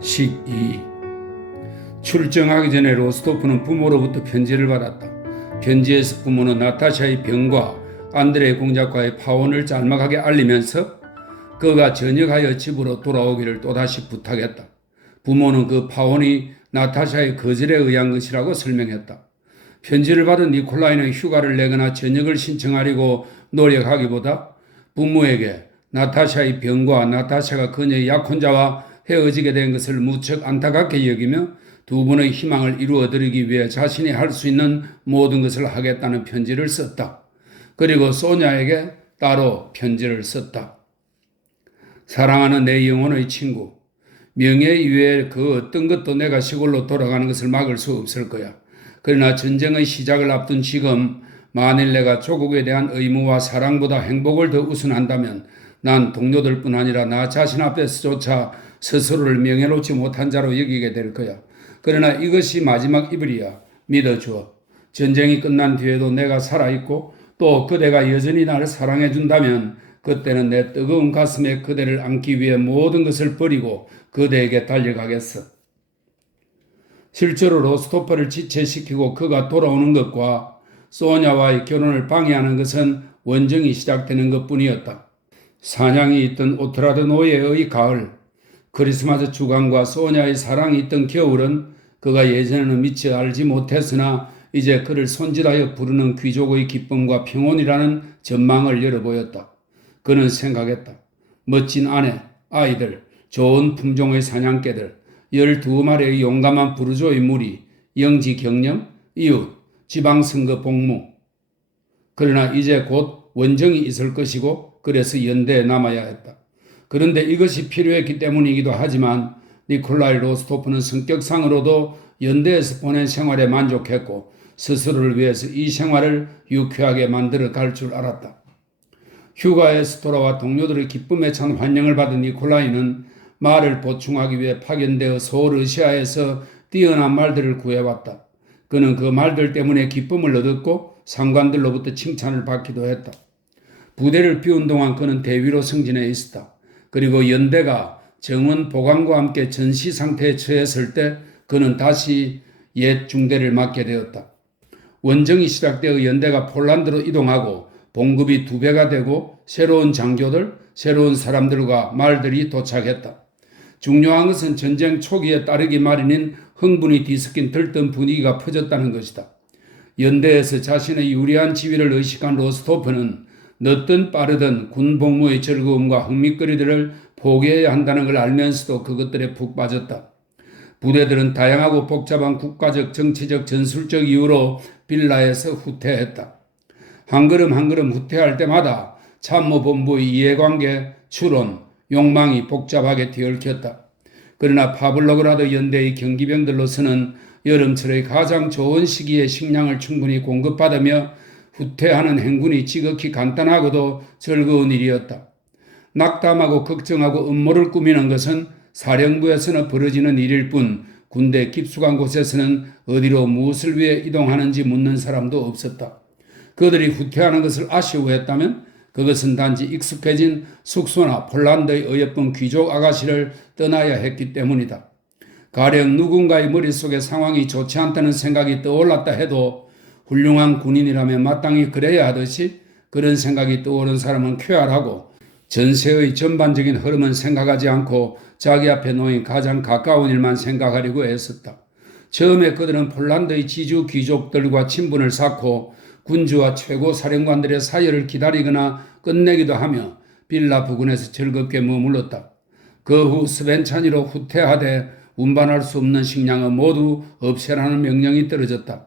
식2. 출정하기 전에 로스토프는 부모로부터 편지를 받았다. 편지에서 부모는 나타샤의 병과 안드레 공작과의 파혼을 짤막하게 알리면서 그가 전역하여 집으로 돌아오기를 또다시 부탁했다. 부모는 그 파혼이 나타샤의 거절에 의한 것이라고 설명했다. 편지를 받은 니콜라이는 휴가를 내거나 전역을 신청하려고 노력하기보다 부모에게 나타샤의 병과 나타샤가 그녀의 약혼자와 헤어지게 된 것을 무척 안타깝게 여기며 두 분의 희망을 이루어드리기 위해 자신이 할 수 있는 모든 것을 하겠다는 편지를 썼다. 그리고 소냐에게 따로 편지를 썼다. 사랑하는 내 영혼의 친구, 명예 이외에 그 어떤 것도 내가 시골로 돌아가는 것을 막을 수 없을 거야. 그러나 전쟁의 시작을 앞둔 지금 만일 내가 조국에 대한 의무와 사랑보다 행복을 더 우선한다면 난 동료들뿐 아니라 나 자신 앞에서조차 스스로를 명예롭지 못한 자로 여기게 될 거야. 그러나 이것이 마지막 이불이야. 믿어줘. 전쟁이 끝난 뒤에도 내가 살아있고 또 그대가 여전히 나를 사랑해준다면 그때는 내 뜨거운 가슴에 그대를 안기 위해 모든 것을 버리고 그대에게 달려가겠어. 실제로 로스토프를 지체시키고 그가 돌아오는 것과 소냐와의 결혼을 방해하는 것은 원정이 시작되는 것뿐이었다. 사냥이 있던 오트라드 노예의 가을, 크리스마스 주간과 소냐의 사랑이 있던 겨울은 그가 예전에는 미처 알지 못했으나 이제 그를 손짓하여 부르는 귀족의 기쁨과 평온이라는 전망을 열어보였다. 그는 생각했다. 멋진 아내, 아이들, 좋은 품종의 사냥개들, 12마리의 용감한 부르조의 무리, 영지 경영, 이웃, 지방선거 복무. 그러나 이제 곧 원정이 있을 것이고 그래서 연대에 남아야 했다. 그런데 이것이 필요했기 때문이기도 하지만 니콜라이 로스토프는 성격상으로도 연대에서 보낸 생활에 만족했고 스스로를 위해서 이 생활을 유쾌하게 만들어 갈 줄 알았다. 휴가에서 돌아와 동료들의 기쁨에 찬 환영을 받은 니콜라이는 말을 보충하기 위해 파견되어 소르시아에서 뛰어난 말들을 구해왔다. 그는 그 말들 때문에 기쁨을 얻었고 상관들로부터 칭찬을 받기도 했다. 부대를 비운 동안 그는 대위로 승진해 있었다. 그리고 연대가 정원 보강과 함께 전시 상태에 처했을 때 그는 다시 옛 중대를 맡게 되었다. 원정이 시작되어 연대가 폴란드로 이동하고 봉급이 2배가 되고 새로운 장교들, 새로운 사람들과 말들이 도착했다. 중요한 것은 전쟁 초기에 따르기 마련인 흥분이 뒤섞인 들뜬 분위기가 퍼졌다는 것이다. 연대에서 자신의 유리한 지위를 의식한 로스토프는 늦든 빠르든 군 복무의 즐거움과 흥미거리들을 포기해야 한다는 걸 알면서도 그것들에 푹 빠졌다. 부대들은 다양하고 복잡한 국가적, 정치적, 전술적 이유로 빌라에서 후퇴했다. 한 걸음 한 걸음 후퇴할 때마다 참모본부의 이해관계, 추론, 욕망이 복잡하게 뒤얽혔다. 그러나 파블로그라드 연대의 경기병들로서는 여름철의 가장 좋은 시기에 식량을 충분히 공급받으며 후퇴하는 행군이 지극히 간단하고도 즐거운 일이었다. 낙담하고 걱정하고 음모를 꾸미는 것은 사령부에서는 벌어지는 일일 뿐 군대 깊숙한 곳에서는 어디로 무엇을 위해 이동하는지 묻는 사람도 없었다. 그들이 후퇴하는 것을 아쉬워했다면 그것은 단지 익숙해진 숙소나 폴란드의 어여쁜 귀족 아가씨를 떠나야 했기 때문이다. 가령 누군가의 머릿속에 상황이 좋지 않다는 생각이 떠올랐다 해도 훌륭한 군인이라면 마땅히 그래야 하듯이 그런 생각이 떠오른 사람은 쾌활하고 전세의 전반적인 흐름은 생각하지 않고 자기 앞에 놓인 가장 가까운 일만 생각하려고 애썼다. 처음에 그들은 폴란드의 지주 귀족들과 친분을 쌓고 군주와 최고 사령관들의 사열을 기다리거나 끝내기도 하며 빌라 부근에서 즐겁게 머물렀다. 그 후 스벤차니로 후퇴하되 운반할 수 없는 식량은 모두 없애라는 명령이 떨어졌다.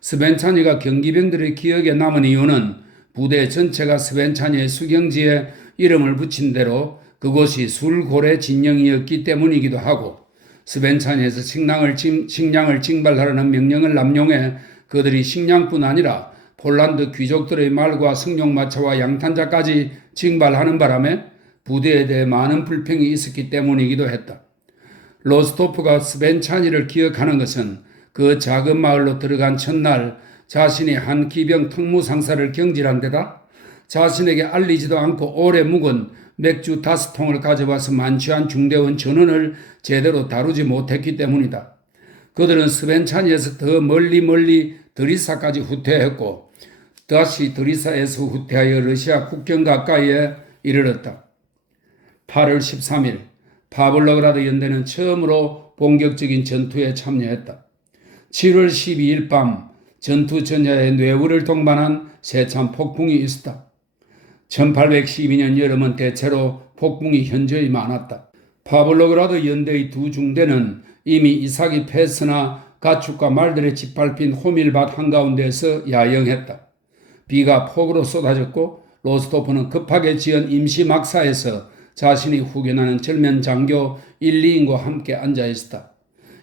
스벤차니가 경기병들의 기억에 남은 이유는 부대 전체가 스벤차니의 수경지에 이름을 붙인 대로 그곳이 술고래 진영이었기 때문이기도 하고 스벤차니에서 식량을 징발하라는 명령을 남용해 그들이 식량뿐 아니라 폴란드 귀족들의 말과 승용마차와 양탄자까지 징발하는 바람에 부대에 대해 많은 불평이 있었기 때문이기도 했다. 로스토프가 스벤차니를 기억하는 것은 그 작은 마을로 들어간 첫날 자신이 한 기병 특무상사를 경질한 데다 자신에게 알리지도 않고 오래 묵은 맥주 5통을 가져와서 만취한 중대원 전원을 제대로 다루지 못했기 때문이다. 그들은 스벤차니에서 더 멀리 드리사까지 후퇴했고 다시 드리사에서 후퇴하여 러시아 국경 가까이에 이르렀다. 8월 13일 파블로그라드 연대는 처음으로 본격적인 전투에 참여했다. 7월 12일 밤 전투 전야에 뇌우를 동반한 세참 폭풍이 있었다. 1812년 여름은 대체로 폭풍이 현저히 많았다. 파블로그라드 연대의 두 중대는 이미 이삭이 패스나 가축과 말들의 짓밟힌 호밀밭 한가운데에서 야영했다. 비가 폭우로 쏟아졌고 로스토프는 급하게 지은 임시 막사에서 자신이 후견하는 절면 장교 1, 2인과 함께 앉아 있었다.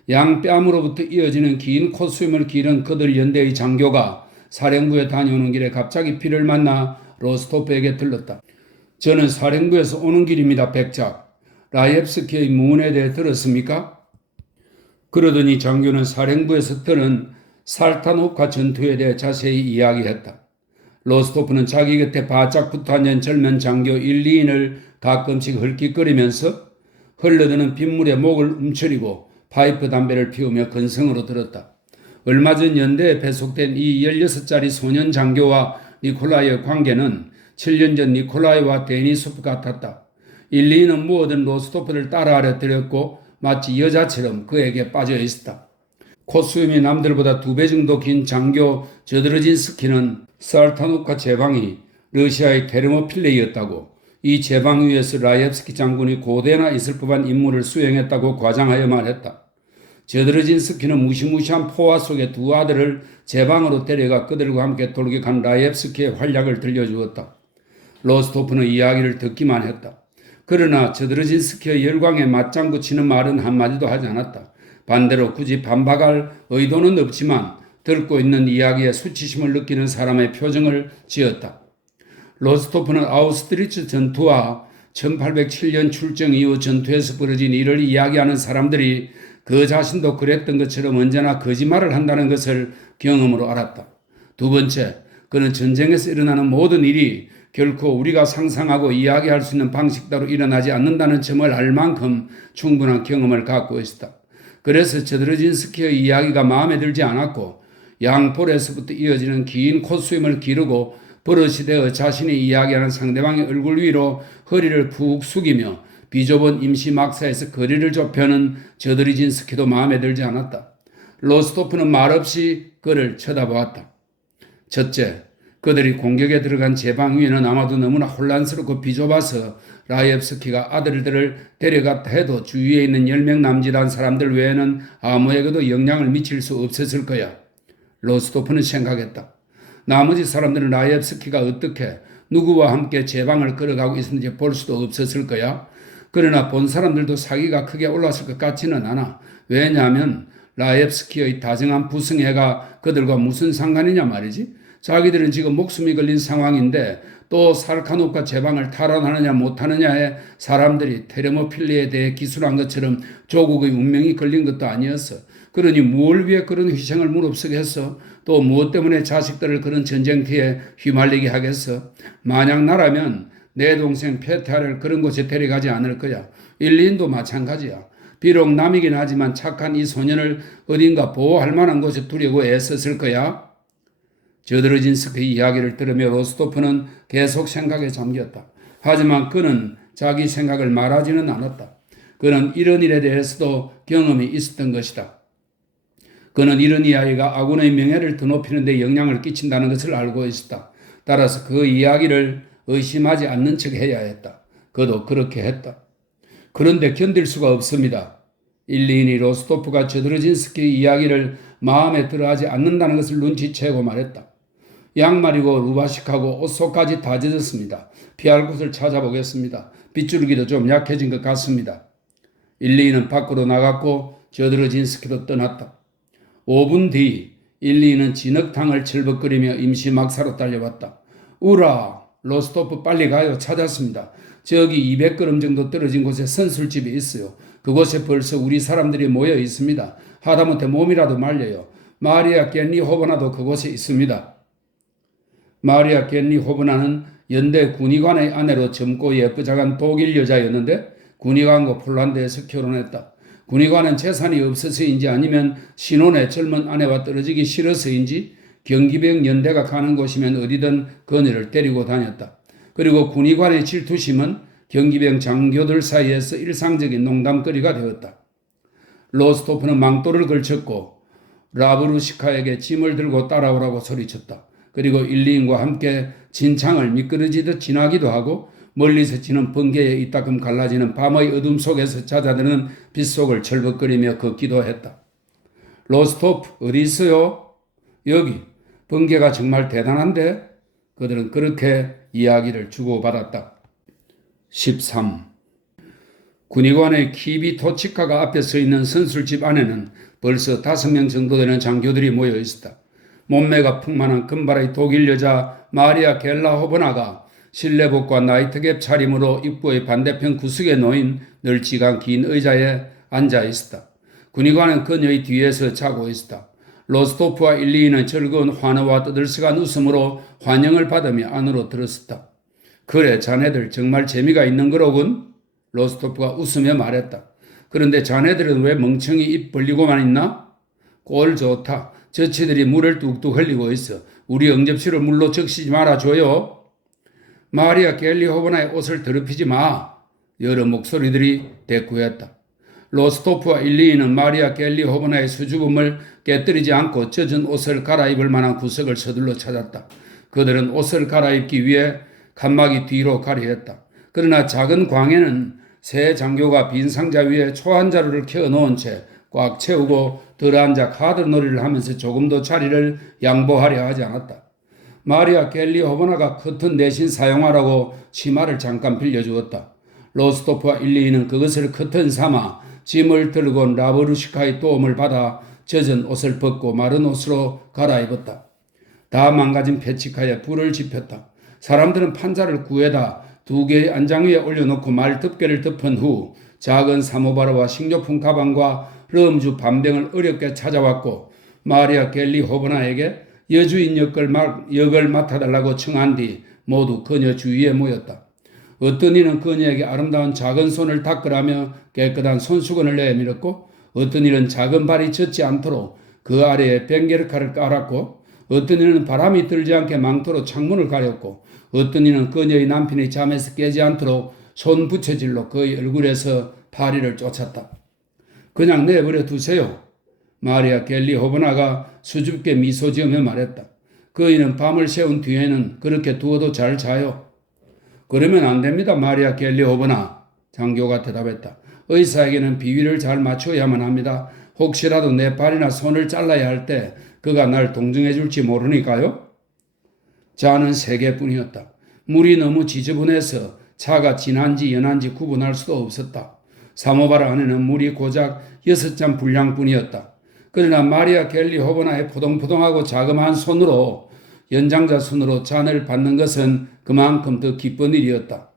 양뺨으로부터 이어지는 긴 콧수염을 기른 그들 연대의 장교가 사령부에 다녀오는 길에 갑자기 비를 만나 로스토프에게 들렀다. 저는 사령부에서 오는 길입니다, 백작. 라이옙스키의 문에 대해 들었습니까? 그러더니 장교는 사령부에서 들은 살타노카 전투에 대해 자세히 이야기했다. 로스토프는 자기 곁에 바짝 붙어 앉은 젊은 장교 1, 2인을 가끔씩 헐깃거리면서 흘러드는 빗물에 목을 움츠리고 파이프 담배를 피우며 근성으로 들었다. 얼마 전 연대에 배속된 이 16짜리 소년 장교와 니콜라이의 관계는 7년 전 니콜라이와 데니소프 같았다. 1, 2는 무엇든 로스토프를 따라하려 들였고 마치 여자처럼 그에게 빠져 있었다. 콧수염이 남들보다 2배 정도 긴 장교 저드러진스키는 살타노카 제방이 러시아의 테르모필레이였다고, 이 제방 위에서 라이옙스키 장군이 고대나 있을 법한 임무를 수행했다고 과장하여 말했다. 저드러진스키는 무시무시한 포화 속에 두 아들을 제방으로 데려가 그들과 함께 돌격한 라이옙스키의 활약을 들려주었다. 로스토프는 이야기를 듣기만 했다. 그러나 저드러진스키의 열광에 맞장구 치는 말은 한마디도 하지 않았다. 반대로 굳이 반박할 의도는 없지만 듣고 있는 이야기에 수치심을 느끼는 사람의 표정을 지었다. 로스토프는 아우스트리츠 전투와 1807년 출정 이후 전투에서 벌어진 일을 이야기하는 사람들이 그 자신도 그랬던 것처럼 언제나 거짓말을 한다는 것을 경험으로 알았다. 두 번째, 그는 전쟁에서 일어나는 모든 일이 결코 우리가 상상하고 이야기할 수 있는 방식대로 일어나지 않는다는 점을 알 만큼 충분한 경험을 갖고 있었다. 그래서 저드러진스키의 이야기가 마음에 들지 않았고 양볼에서부터 이어지는 긴 콧수염을 기르고 버릇이 되어 자신이 이야기하는 상대방의 얼굴 위로 허리를 푹 숙이며 비좁은 임시 막사에서 거리를 좁혀는 저드러진스키도 마음에 들지 않았다. 로스토프는 말없이 그를 쳐다보았다. 첫째, 그들이 공격에 들어간 제방 위에는 아마도 너무나 혼란스럽고 비좁아서 라이옙스키가 아들들을 데려갔다 해도 주위에 있는 10명 남짓한 사람들 외에는 아무에게도 영향을 미칠 수 없었을 거야. 로스토프는 생각했다. 나머지 사람들은 라이옙스키가 어떻게 누구와 함께 제방을 걸어가고 있었는지 볼 수도 없었을 거야. 그러나 본 사람들도 사기가 크게 올랐을 것 같지는 않아. 왜냐하면 라이옙스키의 다정한 부승애가 그들과 무슨 상관이냐 말이지. 자기들은 지금 목숨이 걸린 상황인데 또 살카노카 제방을 탈환하느냐 못하느냐에 사람들이 테르모필리에 대해 기술한 것처럼 조국의 운명이 걸린 것도 아니었어. 그러니 무엇을 위해 그런 희생을 무릅쓰겠어? 또 무엇 때문에 자식들을 그런 전쟁터에 휘말리게 하겠어? 만약 나라면 내 동생 페테아를 그런 곳에 데려가지 않을 거야. 일리인도 마찬가지야. 비록 남이긴 하지만 착한 이 소년을 어딘가 보호할 만한 곳에 두려고 애썼을 거야. 저드러진스키의 이야기를 들으며 로스토프는 계속 생각에 잠겼다. 하지만 그는 자기 생각을 말하지는 않았다. 그는 이런 일에 대해서도 경험이 있었던 것이다. 그는 이런 이야기가 아군의 명예를 드높이는 데 영향을 끼친다는 것을 알고 있었다. 따라서 그 이야기를 의심하지 않는 척 해야 했다. 그도 그렇게 했다. 그런데 견딜 수가 없습니다. 일리인이 로스토프가 저드러진스키의 이야기를 마음에 들어하지 않는다는 것을 눈치채고 말했다. 양말이고 루바식하고 옷속까지 다 젖었습니다. 피할 곳을 찾아보겠습니다. 빗줄기도 좀 약해진 것 같습니다. 일리인은 밖으로 나갔고 저드러진스키도 떠났다. 5분 뒤 일리인은 진흙탕을 철벅거리며 임시 막사로 달려왔다. 우라! 로스토프 빨리 가요. 찾았습니다. 저기 200걸음 정도 떨어진 곳에 선술집이 있어요. 그곳에 벌써 우리 사람들이 모여 있습니다. 하다못해 몸이라도 말려요. 마리아 깻니 호버나도 그곳에 있습니다. 마리아 겐리 호브나는 연대 군의관의 아내로 젊고 예쁘장한 독일 여자였는데 군의관과 폴란드에서 결혼했다. 군의관은 재산이 없어서인지 아니면 신혼의 젊은 아내와 떨어지기 싫어서인지 경기병 연대가 가는 곳이면 어디든 그녀를 데리고 다녔다. 그리고 군의관의 질투심은 경기병 장교들 사이에서 일상적인 농담거리가 되었다. 로스토프는 망토를 걸쳤고 라브루시카에게 짐을 들고 따라오라고 소리쳤다. 그리고 일리인과 함께 진창을 미끄러지듯 지나기도 하고 멀리서 치는 번개에 이따금 갈라지는 밤의 어둠 속에서 잦아드는 빗속을 철벅거리며 걷기도 했다. 로스토프 어디 있어요? 여기. 번개가 정말 대단한데? 그들은 그렇게 이야기를 주고받았다. 13. 군의관의 키비 토치카가 앞에 서 있는 선술집 안에는 벌써 5명 정도 되는 장교들이 모여 있었다. 몸매가 풍만한 금발의 독일 여자 마리아 겔라호버나가 실내복과 나이트캡 차림으로 입구의 반대편 구석에 놓인 널찍한 긴 의자에 앉아 있었다. 군의관은 그녀의 뒤에서 자고 있었다. 로스토프와 일리이는 즐거운 환호와 떠들썩한 웃음으로 환영을 받으며 안으로 들었었다. 그래, 자네들 정말 재미가 있는 거로군? 로스토프가 웃으며 말했다. 그런데 자네들은 왜 멍청이 입 벌리고만 있나? 꼴 좋다. 저치들이 물을 뚝뚝 흘리고 있어. 우리 응접실을 물로 적시지 말아줘요. 마리아 겔리 호버나의 옷을 더럽히지 마. 여러 목소리들이 대꾸했다. 로스토프와 일리이는 마리아 겔리 호버나의 수줍음을 깨뜨리지 않고 젖은 옷을 갈아입을 만한 구석을 서둘러 찾았다. 그들은 옷을 갈아입기 위해 칸막이 뒤로 가려했다. 그러나 작은 광에는 새 장교가 빈 상자 위에 초 한 자루를 켜놓은 채 꽉 채우고 들어앉아 카드놀이를 하면서 조금도 자리를 양보하려 하지 않았다. 마리아 겔리 호버나가 커튼 대신 사용하라고 치마를 잠깐 빌려주었다. 로스토프와 일리이는 그것을 커튼 삼아 짐을 들고 라브루시카의 도움을 받아 젖은 옷을 벗고 마른 옷으로 갈아입었다. 다 망가진 페치카에 불을 지폈다. 사람들은 판자를 구에다 2개의 안장 위에 올려놓고 말덮개를 덮은 후 작은 사모바르와 식료품 가방과 럼주 반병을 어렵게 찾아왔고 마리아 겔리 호버나에게 여주인 역을 맡아달라고 청한 뒤 모두 그녀 주위에 모였다. 어떤 이는 그녀에게 아름다운 작은 손을 닦으라며 깨끗한 손수건을 내밀었고 어떤 이는 작은 발이 젖지 않도록 그 아래에 뱅게르카를 깔았고 어떤 이는 바람이 들지 않게 망토로 창문을 가렸고 어떤 이는 그녀의 남편이 잠에서 깨지 않도록 손 부채질로 그의 얼굴에서 파리를 쫓았다. 그냥 내버려 두세요. 마리아 겔리 호버나가 수줍게 미소 지으며 말했다. 그이는 밤을 새운 뒤에는 그렇게 두어도 잘 자요. 그러면 안 됩니다, 마리아 겔리 호버나. 장교가 대답했다. 의사에게는 비위를 잘 맞춰야만 합니다. 혹시라도 내 발이나 손을 잘라야 할 때 그가 날 동정해 줄지 모르니까요. 잔은 3개뿐이었다. 물이 너무 지저분해서 차가 진한지 연한지 구분할 수도 없었다. 사모바르 안에는 물이 고작 6잔 분량뿐이었다. 그러나 마리아 겔리 호버나의 포동포동하고 자그마한 손으로 연장자 손으로 잔을 받는 것은 그만큼 더 기쁜 일이었다.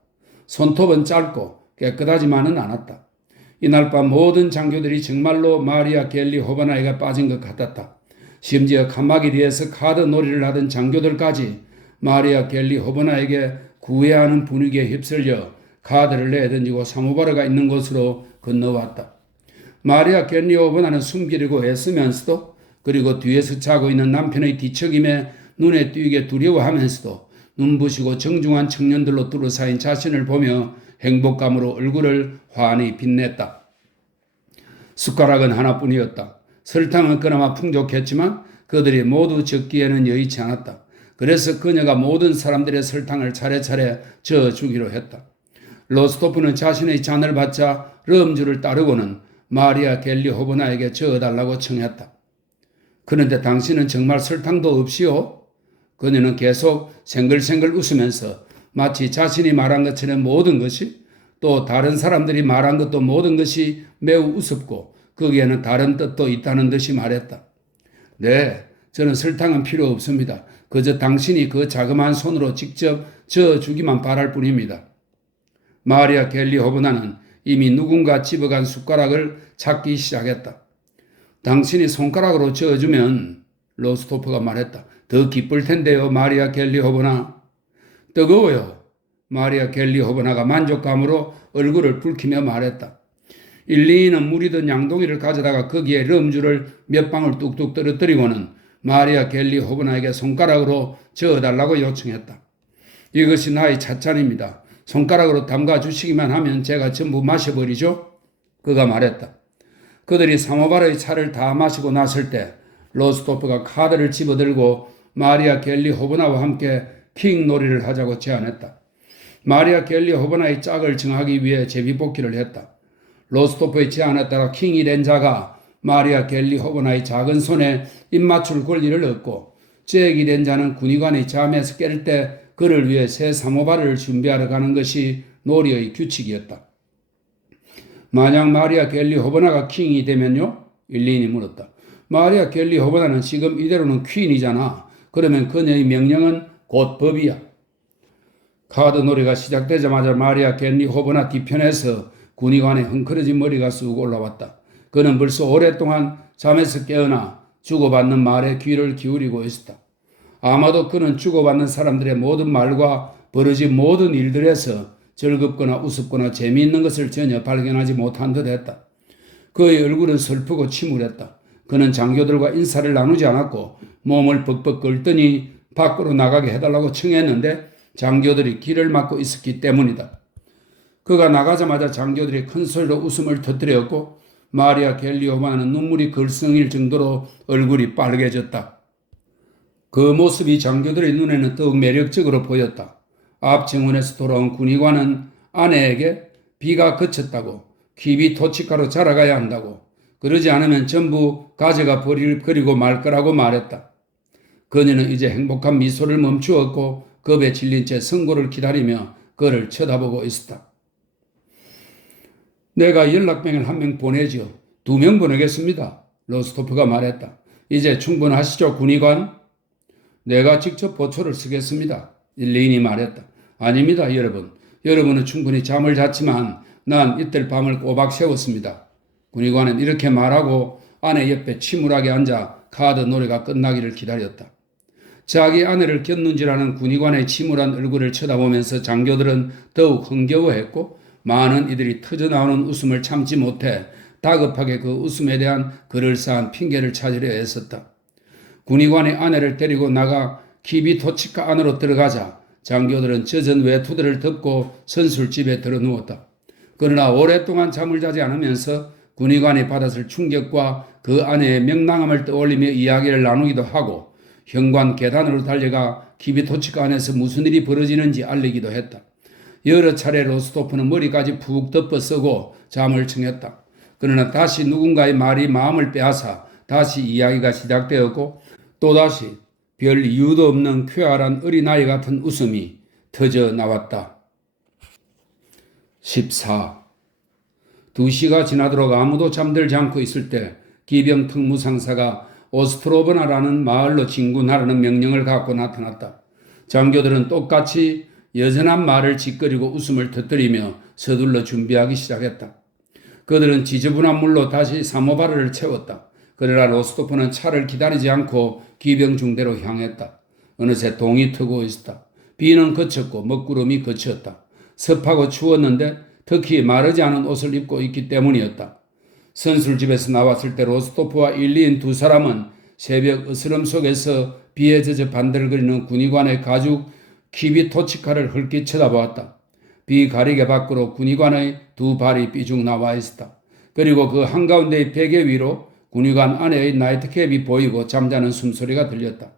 손톱은 짧고 깨끗하지만은 않았다. 이날 밤 모든 장교들이 정말로 마리아 겔리 호버나에게 빠진 것 같았다. 심지어 칸막이 뒤에서 카드 놀이를 하던 장교들까지 마리아 겔리 호버나에게 구애하는 분위기에 휩쓸려 카드를 내던지고 사모바르가 있는 곳으로 건너왔다. 마리아 겔리 호버나는 숨기려고 애쓰면서도 그리고 뒤에서 자고 있는 남편의 뒤척임에 눈에 띄게 두려워하면서도 눈부시고 정중한 청년들로 둘러싸인 자신을 보며 행복감으로 얼굴을 환히 빛냈다. 숟가락은 하나뿐이었다. 설탕은 그나마 풍족했지만 그들이 모두 적기에는 여의치 않았다. 그래서 그녀가 모든 사람들의 설탕을 차례차례 저어주기로 했다. 로스토프는 자신의 잔을 받자 럼주를 따르고는 마리아 겔리 호버나에게 저어달라고 청했다. 그런데 당신은 정말 설탕도 없이요? 그녀는 계속 생글생글 웃으면서 마치 자신이 말한 것처럼 모든 것이 또 다른 사람들이 말한 것도 모든 것이 매우 우습고 거기에는 다른 뜻도 있다는 듯이 말했다. 네, 저는 설탕은 필요 없습니다. 그저 당신이 그 자그마한 손으로 직접 저어주기만 바랄 뿐입니다. 마리아 겔리 호버나는 이미 누군가 집어간 숟가락을 찾기 시작했다. 당신이 손가락으로 저어주면 로스토프가 말했다. 더 기쁠 텐데요, 마리아 갤리 호버나. 뜨거워요. 마리아 갤리 호버나가 만족감으로 얼굴을 붉히며 말했다. 일리는 물이든 양동이를 가져다가 거기에 럼주를 몇 방울 뚝뚝 떨어뜨리고는 마리아 갤리 호버나에게 손가락으로 저어달라고 요청했다. 이것이 나의 찻잔입니다. 손가락으로 담가 주시기만 하면 제가 전부 마셔버리죠? 그가 말했다. 그들이 사모바르의 차를 다 마시고 났을 때 로스토프가 카드를 집어들고 마리아 갤리 호버나와 함께 킹 놀이를 하자고 제안했다. 마리아 갤리 호버나의 짝을 정하기 위해 제비뽑기를 했다. 로스토프의 제안에 따라 킹이 된 자가 마리아 갤리 호버나의 작은 손에 입맞출 권리를 얻고 잭이 된 자는 군의관의 잠에서 깰 때 그를 위해 새 사모바르를 준비하러 가는 것이 놀이의 규칙이었다. 만약 마리아 갤리 호버나가 킹이 되면요? 일리인이 물었다. 마리아 갤리 호버나는 지금 이대로는 퀸이잖아. 그러면 그녀의 명령은 곧 법이야. 카드 놀이가 시작되자마자 마리아 갤리 호버나 뒤편에서 군의관의 헝클어진 머리가 쑥 올라왔다. 그는 벌써 오랫동안 잠에서 깨어나 주고받는 말에 귀를 기울이고 있었다. 아마도 그는 주고받는 사람들의 모든 말과 벌어진 모든 일들에서 즐겁거나 우습거나 재미있는 것을 전혀 발견하지 못한 듯 했다. 그의 얼굴은 슬프고 침울했다. 그는 장교들과 인사를 나누지 않았고 몸을 벅벅 긁더니 밖으로 나가게 해달라고 청했는데 장교들이 길을 막고 있었기 때문이다. 그가 나가자마자 장교들이 큰 소리로 웃음을 터뜨렸고 마리아 갤리 호버나는 눈물이 글썽일 정도로 얼굴이 빨개졌다. 그 모습이 장교들의 눈에는 더욱 매력적으로 보였다. 앞 정원에서 돌아온 군의관은 아내에게 비가 그쳤다고 키비 토치카로 자라가야 한다고 그러지 않으면 전부 가져가 버리고 말 거라고 말했다. 그녀는 이제 행복한 미소를 멈추었고 겁에 질린 채 선고를 기다리며 그를 쳐다보고 있었다. 내가 연락병을 한 명 보내지요. 2명 보내겠습니다. 로스토프가 말했다. 이제 충분하시죠, 군의관? 내가 직접 보초를 쓰겠습니다. 일리인이 말했다. 아닙니다, 여러분. 여러분은 충분히 잠을 잤지만 난 이틀 밤을 꼬박 새웠습니다. 군의관은 이렇게 말하고 아내 옆에 침울하게 앉아 카드 놀이가 끝나기를 기다렸다. 자기 아내를 곁눈질하는 군의관의 침울한 얼굴을 쳐다보면서 장교들은 더욱 흥겨워했고 많은 이들이 터져나오는 웃음을 참지 못해 다급하게 그 웃음에 대한 그럴싸한 핑계를 찾으려 애썼다. 군의관이 아내를 데리고 나가 키비토치카 안으로 들어가자 장교들은 젖은 외투들을 덮고 선술집에 들어 누웠다. 그러나 오랫동안 잠을 자지 않으면서 군의관이 받았을 충격과 그 아내의 명랑함을 떠올리며 이야기를 나누기도 하고 현관 계단으로 달려가 키비토치카 안에서 무슨 일이 벌어지는지 알리기도 했다. 여러 차례 로스토프는 머리까지 푹 덮어 쓰고 잠을 청했다. 그러나 다시 누군가의 말이 마음을 빼앗아 다시 이야기가 시작되었고 또다시 별 이유도 없는 쾌활한 어린아이 같은 웃음이 터져 나왔다. 14. 2시가 지나도록 아무도 잠들지 않고 있을 때 기병 특무상사가 오스트로브나라는 마을로 진군하라는 명령을 갖고 나타났다. 장교들은 똑같이 여전한 말을 짓거리고 웃음을 터뜨리며 서둘러 준비하기 시작했다. 그들은 지저분한 물로 다시 사모바르를 채웠다. 그러나 로스토프는 차를 기다리지 않고 기병 중대로 향했다. 어느새 동이 트고 있었다. 비는 그쳤고 먹구름이 그쳤다. 습하고 추웠는데 특히 마르지 않은 옷을 입고 있기 때문이었다. 선술집에서 나왔을 때 로스토프와 일리인 두 사람은 새벽 으스름 속에서 비에 젖어 반들거리는 군의관의 가죽 키비토치카를 흘낏 쳐다보았다. 비 가리개 밖으로 군의관의 두 발이 삐죽 나와 있었다. 그리고 그 한가운데의 베개 위로 군의관 아내의 나이트캡이 보이고 잠자는 숨소리가 들렸다.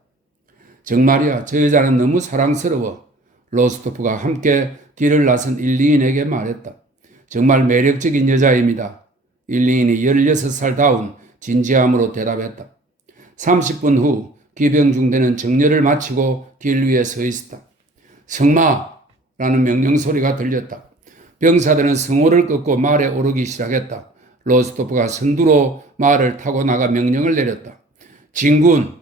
정말이야, 저 여자는 너무 사랑스러워. 로스토프가 함께 길을 나선 일리인에게 말했다. 정말 매력적인 여자입니다. 일리인이 16살다운 진지함으로 대답했다. 30분 후 기병 중대는 정렬을 마치고 길 위에 서 있었다. 성마라는 명령소리가 들렸다. 병사들은 성호를 꺾고 말에 오르기 시작했다. 로스토프가 선두로 말을 타고 나가 명령을 내렸다. 진군!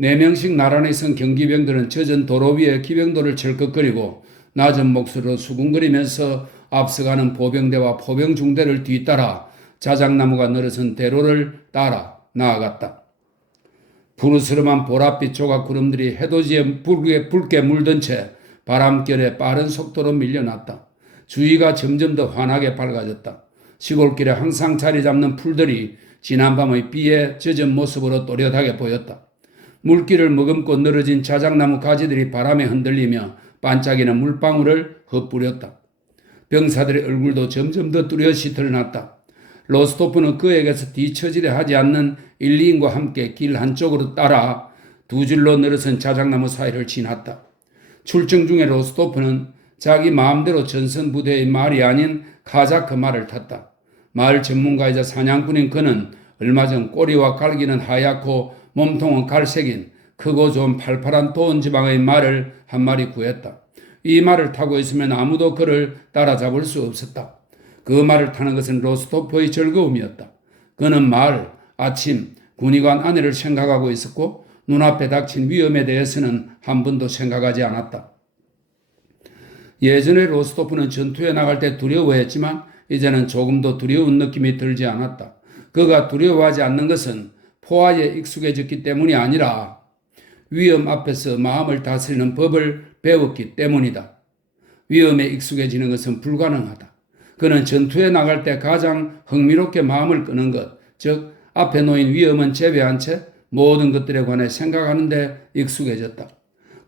4명씩 나란히 선 경기병들은 젖은 도로 위에 기병도를 철컥거리고 낮은 목소리로 수군거리면서 앞서가는 보병대와 포병중대를 뒤따라 자작나무가 늘어선 대로를 따라 나아갔다. 푸르스름한 보랏빛 조각 구름들이 해돋이에 붉게 물든 채 바람결에 빠른 속도로 밀려났다. 주위가 점점 더 환하게 밝아졌다. 시골길에 항상 자리 잡는 풀들이 지난밤의 비에 젖은 모습으로 또렷하게 보였다. 물기를 머금고 늘어진 자작나무 가지들이 바람에 흔들리며 반짝이는 물방울을 흩뿌렸다. 병사들의 얼굴도 점점 더 뚜렷이 드러났다. 로스토프는 그에게서 뒤처지려 하지 않는 1, 2인과 함께 길 한쪽으로 따라 두 줄로 늘어선 자작나무 사이를 지났다. 출정 중에 로스토프는 자기 마음대로 전선부대의 말이 아닌 카자크 말을 탔다. 마을 전문가이자 사냥꾼인 그는 얼마 전 꼬리와 갈기는 하얗고 몸통은 갈색인 크고 좋은 팔팔한 도원 지방의 말을 한 마리 구했다. 이 말을 타고 있으면 아무도 그를 따라잡을 수 없었다. 그 말을 타는 것은 로스토프의 즐거움이었다. 그는 마을, 아침, 군의관 아내를 생각하고 있었고 눈앞에 닥친 위험에 대해서는 한 번도 생각하지 않았다. 예전에 로스토프는 전투에 나갈 때 두려워했지만 이제는 조금도 두려운 느낌이 들지 않았다. 그가 두려워하지 않는 것은 포화에 익숙해졌기 때문이 아니라 위험 앞에서 마음을 다스리는 법을 배웠기 때문이다. 위험에 익숙해지는 것은 불가능하다. 그는 전투에 나갈 때 가장 흥미롭게 마음을 끄는 것, 즉 앞에 놓인 위험은 제외한 채 모든 것들에 관해 생각하는 데 익숙해졌다.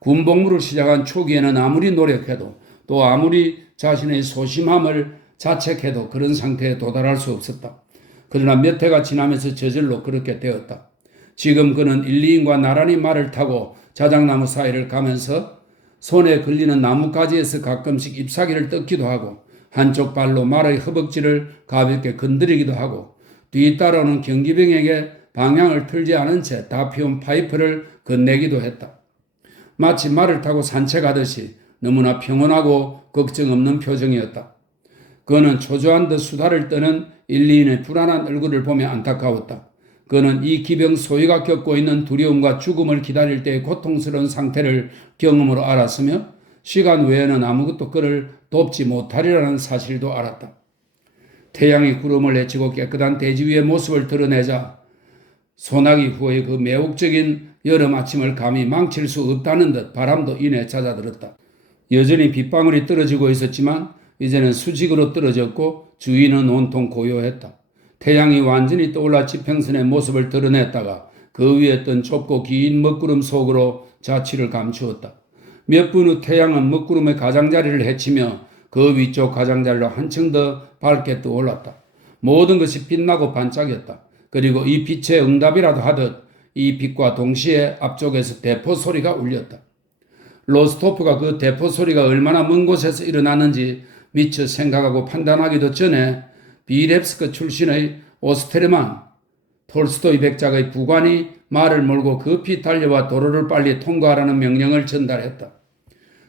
군복무를 시작한 초기에는 아무리 노력해도 또 아무리 자신의 소심함을 자책해도 그런 상태에 도달할 수 없었다. 그러나 몇 해가 지나면서 저절로 그렇게 되었다. 지금 그는 1, 2인과 나란히 말을 타고 자작나무 사이를 가면서 손에 걸리는 나뭇가지에서 가끔씩 잎사귀를 뜯기도 하고 한쪽 발로 말의 허벅지를 가볍게 건드리기도 하고 뒤따라오는 경기병에게 방향을 틀지 않은 채 다 피운 파이프를 건네기도 했다. 마치 말을 타고 산책하듯이 너무나 평온하고 걱정 없는 표정이었다. 그는 초조한 듯 수다를 떠는 1, 2인의 불안한 얼굴을 보며 안타까웠다. 그는 이 기병 소유가 겪고 있는 두려움과 죽음을 기다릴 때의 고통스러운 상태를 경험으로 알았으며 시간 외에는 아무것도 그를 돕지 못하리라는 사실도 알았다. 태양이 구름을 헤치고 깨끗한 대지 위의 모습을 드러내자 소나기 후의 그 매혹적인 여름 아침을 감히 망칠 수 없다는 듯 바람도 이내 잦아들었다. 여전히 빗방울이 떨어지고 있었지만 이제는 수직으로 떨어졌고 주위는 온통 고요했다. 태양이 완전히 떠올라 지평선의 모습을 드러냈다가 그 위에 뜬 좁고 긴 먹구름 속으로 자취를 감추었다. 몇 분 후 태양은 먹구름의 가장자리를 헤치며 그 위쪽 가장자리로 한층 더 밝게 떠올랐다. 모든 것이 빛나고 반짝였다. 그리고 이 빛의 응답이라도 하듯 이 빛과 동시에 앞쪽에서 대포 소리가 울렸다. 로스토프가 그 대포 소리가 얼마나 먼 곳에서 일어났는지 미처 생각하고 판단하기도 전에 비렙스크 출신의 오스테르만, 톨스토이 백작의 부관이 말을 몰고 급히 달려와 도로를 빨리 통과하라는 명령을 전달했다.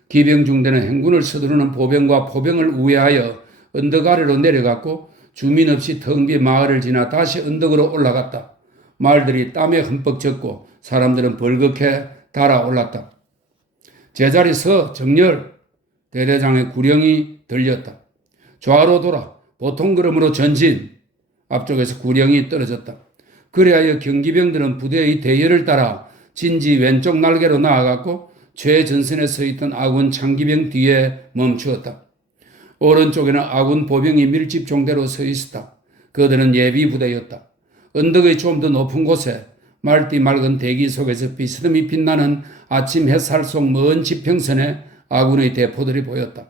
기병 중대는 행군을 서두르는 보병과 포병을 우회하여 언덕 아래로 내려갔고 주민 없이 텅 빈 마을을 지나 다시 언덕으로 올라갔다. 말들이 땀에 흠뻑 젖고 사람들은 벌겋게 달아올랐다. 제자리 서 정렬 대대장의 구령이 들렸다. 좌로 돌아 보통 걸음으로 전진. 앞쪽에서 구령이 떨어졌다. 그리하여 경기병들은 부대의 대열을 따라 진지 왼쪽 날개로 나아갔고 최전선에 서 있던 아군 창기병 뒤에 멈추었다. 오른쪽에는 아군 보병이 밀집종대로 서 있었다. 그들은 예비 부대였다. 언덕의 좀 더 높은 곳에 말띠 맑은 대기 속에서 비스듬히 빛나는 아침 햇살 속 먼 지평선에 아군의 대포들이 보였다.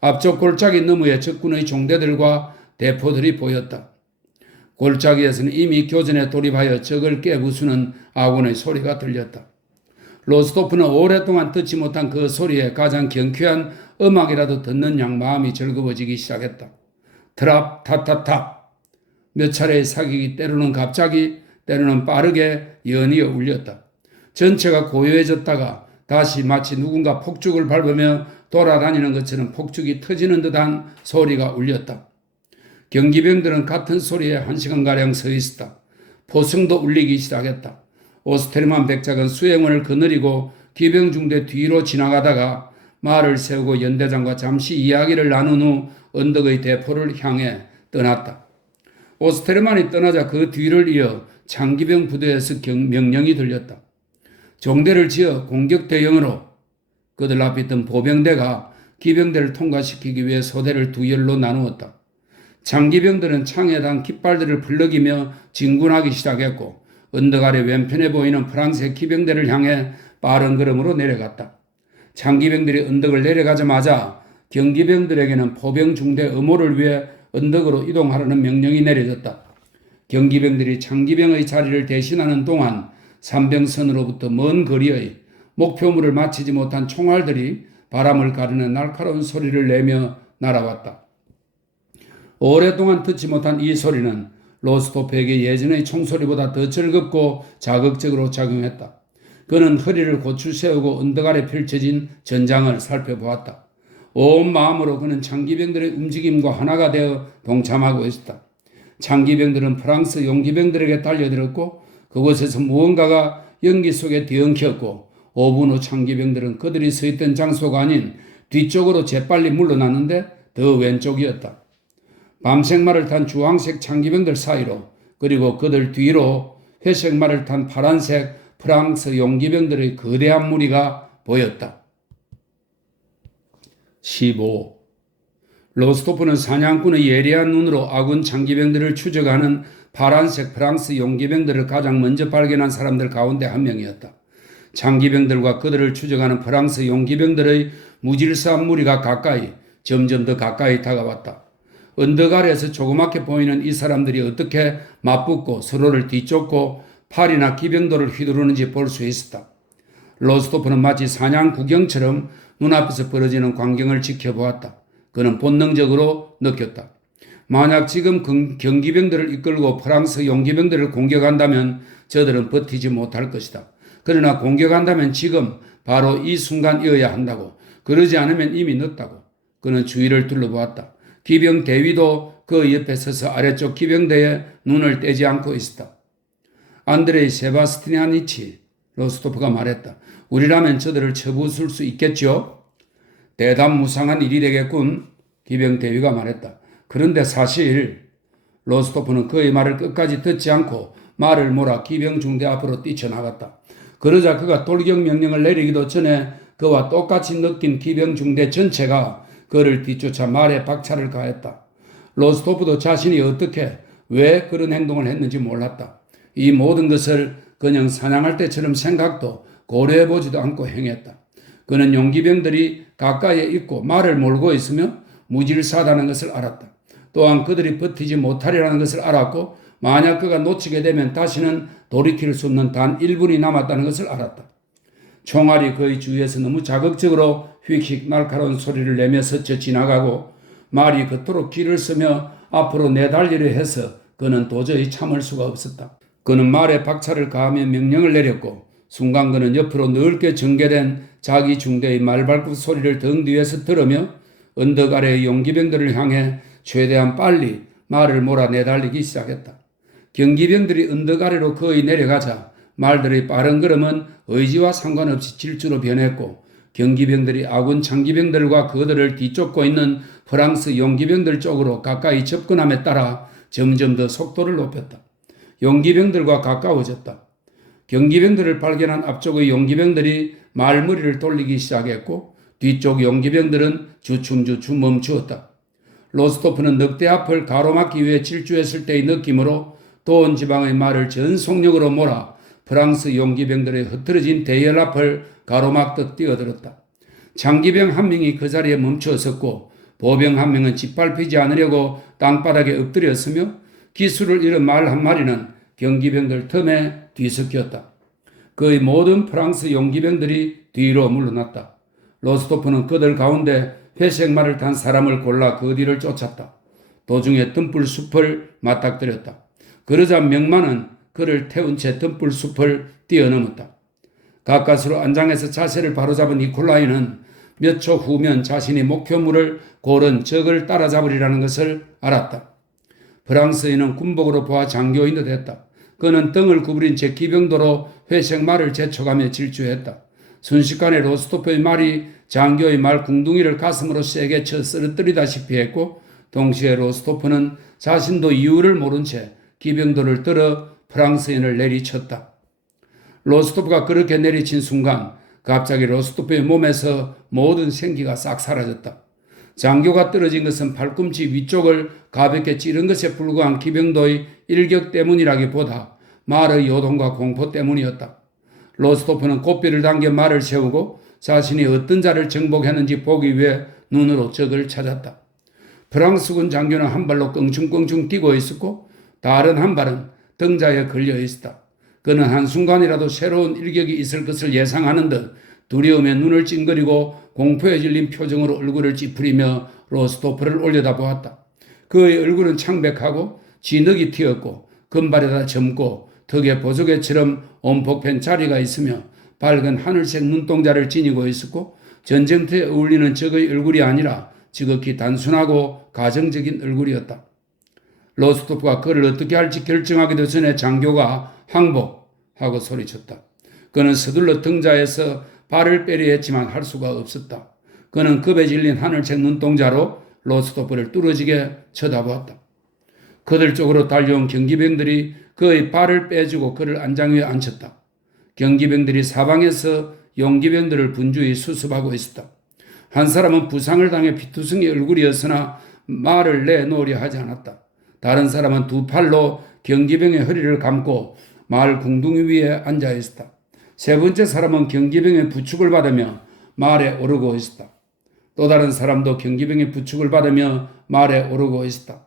앞쪽 골짜기 너머에 적군의 종대들과 대포들이 보였다. 골짜기에서는 이미 교전에 돌입하여 적을 깨부수는 아군의 소리가 들렸다. 로스토프는 오랫동안 듣지 못한 그 소리에 가장 경쾌한 음악이라도 듣는 양 마음이 즐거워지기 시작했다. 트랍 탑탑탑 몇 차례의 사격이 때로는 갑자기 때로는 빠르게 연이어 울렸다. 전체가 고요해졌다가 다시 마치 누군가 폭죽을 밟으며 돌아다니는 것처럼 폭죽이 터지는 듯한 소리가 울렸다. 경기병들은 같은 소리에 1시간가량 서 있었다. 포성도 울리기 시작했다. 오스테르만 백작은 수행원을 거느리고 기병 중대 뒤로 지나가다가 말을 세우고 연대장과 잠시 이야기를 나눈 후 언덕의 대포를 향해 떠났다. 오스테르만이 떠나자 그 뒤를 이어 창기병 부대에서 명령이 들렸다. 종대를 지어 공격 대형으로 그들 앞에 있던 보병대가 기병대를 통과시키기 위해 소대를 두 열로 나누었다. 창기병들은 창에 단 깃발들을 불럭이며 진군하기 시작했고 언덕 아래 왼편에 보이는 프랑스의 기병대를 향해 빠른 걸음으로 내려갔다. 창기병들이 언덕을 내려가자마자 경기병들에게는 포병 중대 의무를 위해 언덕으로 이동하라는 명령이 내려졌다. 경기병들이 창기병의 자리를 대신하는 동안 산병선으로부터 먼 거리의 목표물을 맞히지 못한 총알들이 바람을 가르는 날카로운 소리를 내며 날아왔다. 오랫동안 듣지 못한 이 소리는 로스토프에게 예전의 총소리보다 더 즐겁고 자극적으로 작용했다. 그는 허리를 고추 세우고 언덕 아래 펼쳐진 전장을 살펴보았다. 온 마음으로 그는 창기병들의 움직임과 하나가 되어 동참하고 있었다. 창기병들은 프랑스 용기병들에게 달려들었고 그곳에서 무언가가 연기 속에 뒤엉켰고 5분 후 창기병들은 그들이 서 있던 장소가 아닌 뒤쪽으로 재빨리 물러났는데 더 왼쪽이었다. 밤색 말을 탄 주황색 창기병들 사이로 그리고 그들 뒤로 회색 말을 탄 파란색 프랑스 용기병들의 거대한 무리가 보였다. 15. 로스토프는 사냥꾼의 예리한 눈으로 아군 창기병들을 추적하는 파란색 프랑스 용기병들을 가장 먼저 발견한 사람들 가운데 한 명이었다. 창기병들과 그들을 추적하는 프랑스 용기병들의 무질서한 무리가 점점 더 가까이 다가왔다. 언덕 아래에서 조그맣게 보이는 이 사람들이 어떻게 맞붙고 서로를 뒤쫓고 팔이나 기병도를 휘두르는지 볼 수 있었다. 로스토프는 마치 사냥 구경처럼 눈앞에서 벌어지는 광경을 지켜보았다. 그는 본능적으로 느꼈다. 만약 지금 경기병들을 이끌고 프랑스 용기병들을 공격한다면 저들은 버티지 못할 것이다. 그러나 공격한다면 지금 바로 이 순간이어야 한다고. 그러지 않으면 이미 늦다고. 그는 주위를 둘러보았다. 기병 대위도 그 옆에 서서 아래쪽 기병대에 눈을 떼지 않고 있었다. 안드레이 세바스티아니치, 로스토프가 말했다. 우리라면 저들을 쳐부술 수 있겠죠? 대담무상한 일이 되겠군. 기병 대위가 말했다. 그런데 사실 로스토프는 그의 말을 끝까지 듣지 않고 말을 몰아 기병 중대 앞으로 뛰쳐나갔다. 그러자 그가 돌격 명령을 내리기도 전에 그와 똑같이 느낀 기병 중대 전체가 그를 뒤쫓아 말에 박차를 가했다. 로스토프도 자신이 어떻게 왜 그런 행동을 했는지 몰랐다. 이 모든 것을 그냥 사냥할 때처럼 생각도 고려해보지도 않고 행했다. 그는 용기병들이 가까이에 있고 말을 몰고 있으며 무질서하다는 것을 알았다. 또한 그들이 버티지 못하리라는 것을 알았고 만약 그가 놓치게 되면 다시는 돌이킬 수 없는 단 1분이 남았다는 것을 알았다. 총알이 그의 주위에서 너무 자극적으로 휙휙 날카로운 소리를 내며 스쳐 지나가고 말이 그토록 길을 쓰며 앞으로 내달리려 해서 그는 도저히 참을 수가 없었다. 그는 말에 박차를 가하며 명령을 내렸고 순간 그는 옆으로 넓게 전개된 자기 중대의 말발굽 소리를 등 뒤에서 들으며 언덕 아래의 용기병들을 향해 최대한 빨리 말을 몰아 내달리기 시작했다. 경기병들이 언덕 아래로 거의 내려가자 말들의 빠른 걸음은 의지와 상관없이 질주로 변했고 경기병들이 아군 창기병들과 그들을 뒤쫓고 있는 프랑스 용기병들 쪽으로 가까이 접근함에 따라 점점 더 속도를 높였다. 용기병들과 가까워졌다. 경기병들을 발견한 앞쪽의 용기병들이 말머리를 돌리기 시작했고 뒤쪽 용기병들은 주춤주춤 멈추었다. 로스토프는 넉대 앞을 가로막기 위해 질주했을 때의 느낌으로 도원 지방의 말을 전 속력으로 몰아 프랑스 용기병들의 흐트러진 대열 앞을 가로막듯 뛰어들었다. 장기병 한 명이 그 자리에 멈춰 섰고 보병 한 명은 짓밟히지 않으려고 땅바닥에 엎드렸으며 기술을 잃은 말 한 마리는 경기병들 틈에 뒤섞였다. 그의 모든 프랑스 용기병들이 뒤로 물러났다. 로스토프는 그들 가운데 회색 말을 탄 사람을 골라 그 뒤를 쫓았다. 도중에 덤불 숲을 맞닥뜨렸다. 그러자 명만은 그를 태운 채 덤불 숲을 뛰어넘었다. 가까스로 안장에서 자세를 바로잡은 니콜라이는 몇 초 후면 자신이 목표물을 고른 적을 따라잡으리라는 것을 알았다. 프랑스인은 군복으로 보아 장교인 듯 했다. 그는 등을 구부린 채 기병도로 회색 말을 제쳐가며 질주했다. 순식간에 로스토프의 말이 장교의 말 궁둥이를 가슴으로 세게 쳐 쓰러뜨리다시피 했고 동시에 로스토프는 자신도 이유를 모른 채 기병들을 들어 프랑스인을 내리쳤다. 로스토프가 그렇게 내리친 순간 갑자기 로스토프의 몸에서 모든 생기가 싹 사라졌다. 장교가 떨어진 것은 팔꿈치 위쪽을 가볍게 찌른 것에 불과한 기병도의 일격 때문이라기보다 말의 요동과 공포 때문이었다. 로스토프는 고삐를 당겨 말을 세우고 자신이 어떤 자를 정복했는지 보기 위해 눈으로 적을 찾았다. 프랑스군 장교는 한 발로 껑충껑충 뛰고 있었고 다른 한 발은 등자에 걸려 있었다. 그는 한순간이라도 새로운 일격이 있을 것을 예상하는 듯 두려움에 눈을 찡그리고 공포에 질린 표정으로 얼굴을 찌푸리며 로스토프를 올려다보았다. 그의 얼굴은 창백하고 진흙이 튀었고 금발에다 젊고 턱에 보조개처럼 온폭팬 자리가 있으며 밝은 하늘색 눈동자를 지니고 있었고 전쟁터에 어울리는 적의 얼굴이 아니라 지극히 단순하고 가정적인 얼굴이었다. 로스토프가 그를 어떻게 할지 결정하기도 전에 장교가 항복하고 소리쳤다. 그는 서둘러 등자에서 발을 빼려 했지만 할 수가 없었다. 그는 겁에 질린 하늘색 눈동자로 로스토프를 뚫어지게 쳐다보았다. 그들 쪽으로 달려온 경기병들이 그의 발을 빼주고 그를 안장 위에 앉혔다. 경기병들이 사방에서 용기병들을 분주히 수습하고 있었다. 한 사람은 부상을 당해 피투성이 얼굴이었으나 말을 내놓으려 하지 않았다. 다른 사람은 두 팔로 경기병의 허리를 감고 말 궁둥이 위에 앉아 있었다. 세 번째 사람은 경기병의 부축을 받으며 말에 오르고 있었다. 또 다른 사람도 경기병의 부축을 받으며 말에 오르고 있었다.